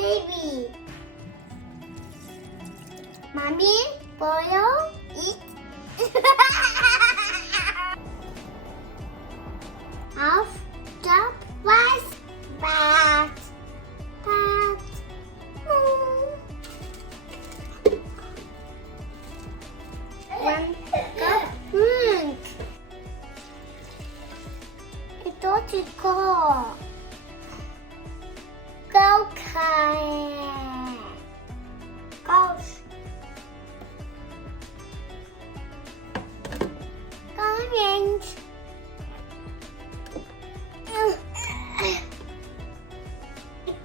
baby. Mommy, boil, eat. Half cup rice, bat. One cup milk. Ito chiko. Gosh. Onions.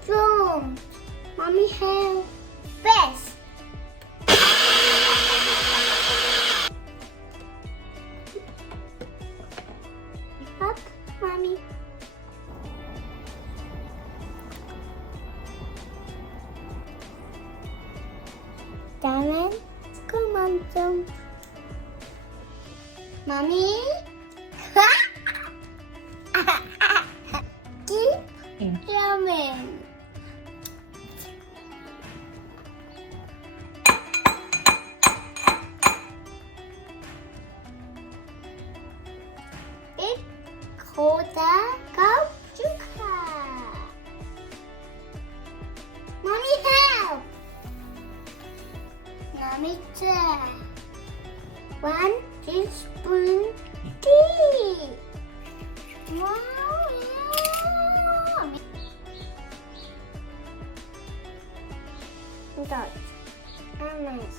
Boom. Mommy have best. Up, mommy. Darren, come on, jump. Mommy. Keep jumping. Big quarter cup sugar. Mommy help. Mommy try. 1 teaspoon tea. Wow. Dot. Almonds.